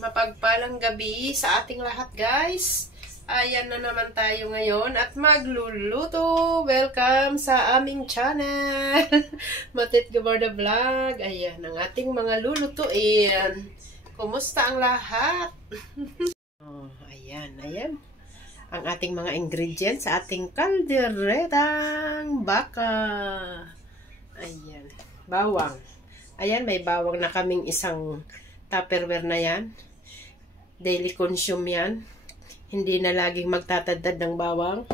Mapagpalang gabi sa ating lahat, guys. Ayan na naman tayo ngayon at magluluto. Welcome sa aming channel. Matit Gabarda Vlog. Ayan ang ating mga lulutuin. Kumusta ang lahat? Oh, ayan. Ang ating mga ingredients sa ating kalderetang baka. Ayan. Bawang. Ayan, may bawang na kaming isang Tupperware na yan. Daily consume yan. Hindi na laging magtatadad ng bawang.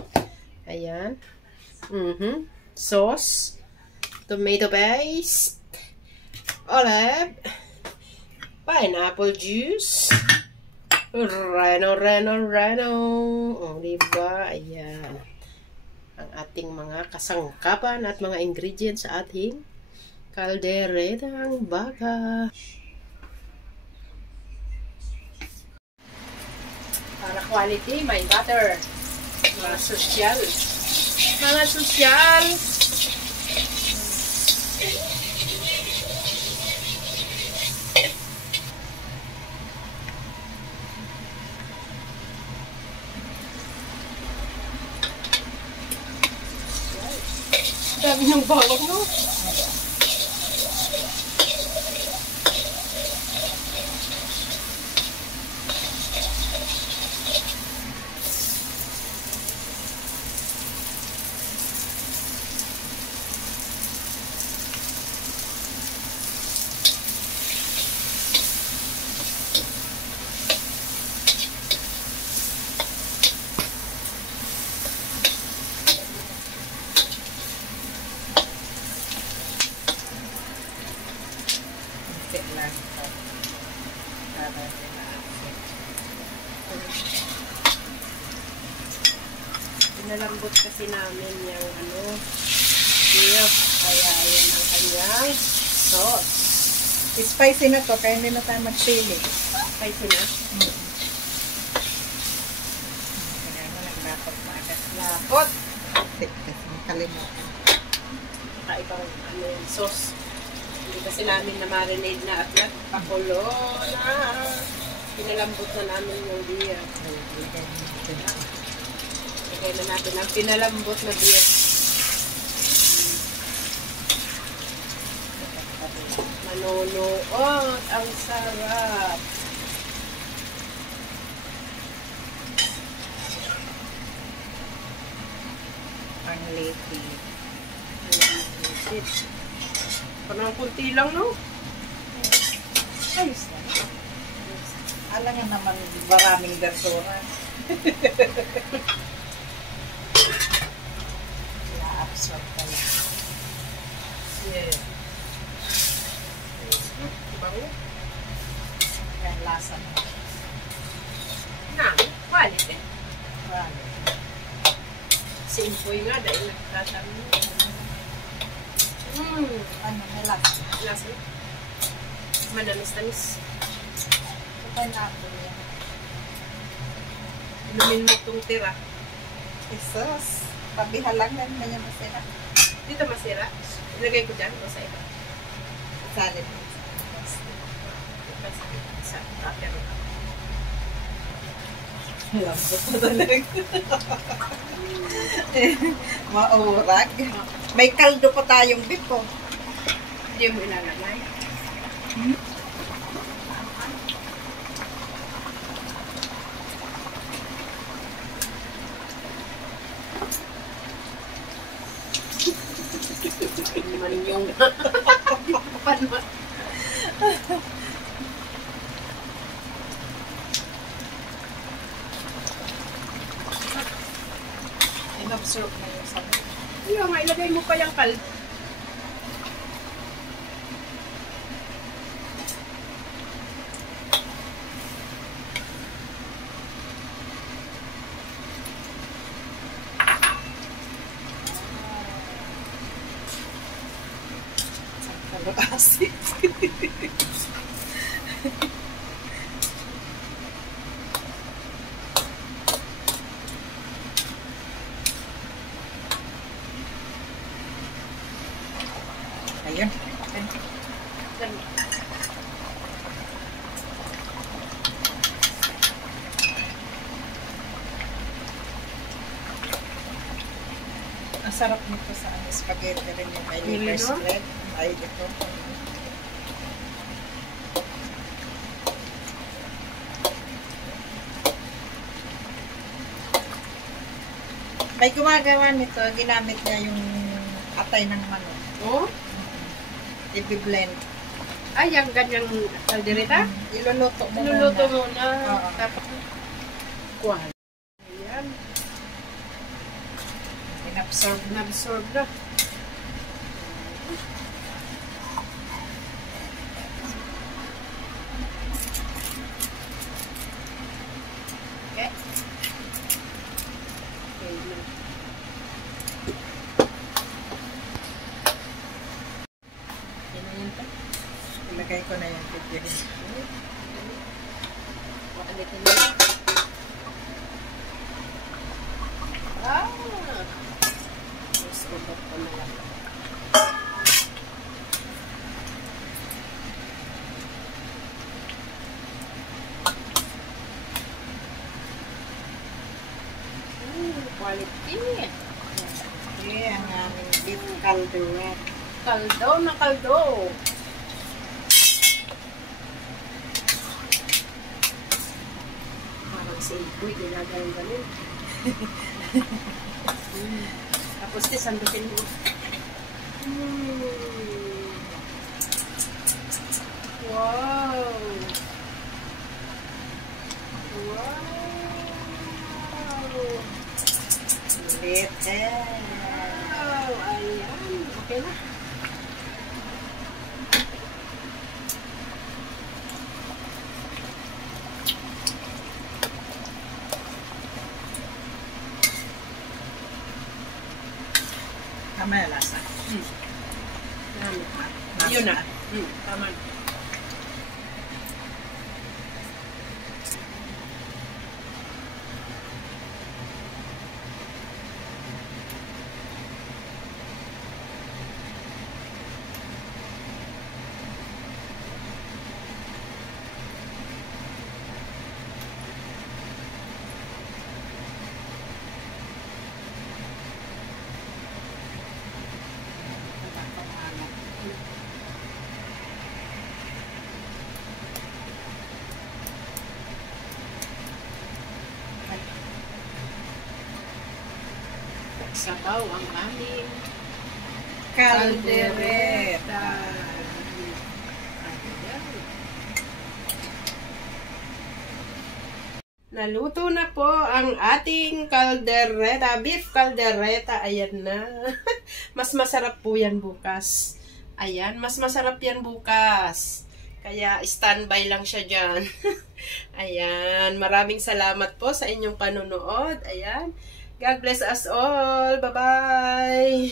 Ayan. Sauce. Tomato paste. Olive. Pineapple juice. Reno. O, diba? Ayan. Ang ating mga kasangkapan at mga ingredients sa ating kalderetang baka. Para quality, may butter. Mga sosyal. Dami ng bawang, no? Pinalambot kasi namin yung beef. Kaya yan ang kanyang sauce. Spicy na to, kaya hindi na tayo magpili. Spicy na? Kaya mo lang dapat maagas. Lapot! Kasi nakalimutan. Kaibang yung sauce. Hindi kasi namin na-marinade na at nagpakulo na. Pinalambot na namin yung beef. Lagay na natin ang pinalambot na beef. Manunuot. Ang sarap. Ang lady. Parang kunti lang, no? Ayos na. Alam nga naman, maraming gasura. Na-absorb pala. Yeah. Bango. Kaya lasa mo. Quality. Marami. Simpoy nga dahil nagtatami. Ano, may lasa. Lasa. Manamis-tamis. Pineapple yan. Inumin mo itong tira. Isos. Pabihalang na niya masira. Dito masira. Ilagay ko dyan o sa iba. Salad. Sa pero Lambot na talaga. Maurag. May kaldo pa tayong beef ko. hindi mo ilalagay. Naman yung panma. In-observe na yung sabi. Yung ilagay mo pa yung kaldo. Asit. Ayun. Ang sarap nito sa spaghetti rin yung may liver Nilino? spread. Ay, ito. May gumagawa nito, ginamit niya yung atay ng manok. Oh? I-blend. Ay, yung ganyang kaldereta? Iluluto mo Niluluto muna. muna. Oo. Tapos, kuha. Ayan. Inabsorb na. Nabsorb na. Okay. Okay na. Okay na yan pa. Ilagay ko na yung pipirin. Ulitin na lang. Ah! Mas ubot ko na lang. Quality. Okay, ang aming beef calderette. Kaldo na kaldo. Parang si Iboy, ginagaling ganun. Tapos sandukin mo. Wow! Wow! Ulit. Wow! Ayan. Okay na. Tama na lasa. Yun na. Tama na. Sabaw ang aming Caldereta. Naluto na po ang ating caldereta, beef caldereta. Ayan na. Mas masarap po yan bukas. Ayan, mas masarap yan bukas. Kaya standby lang siya dyan. Ayan, maraming salamat po sa inyong panunood. Ayan, God bless us all. Bye-bye.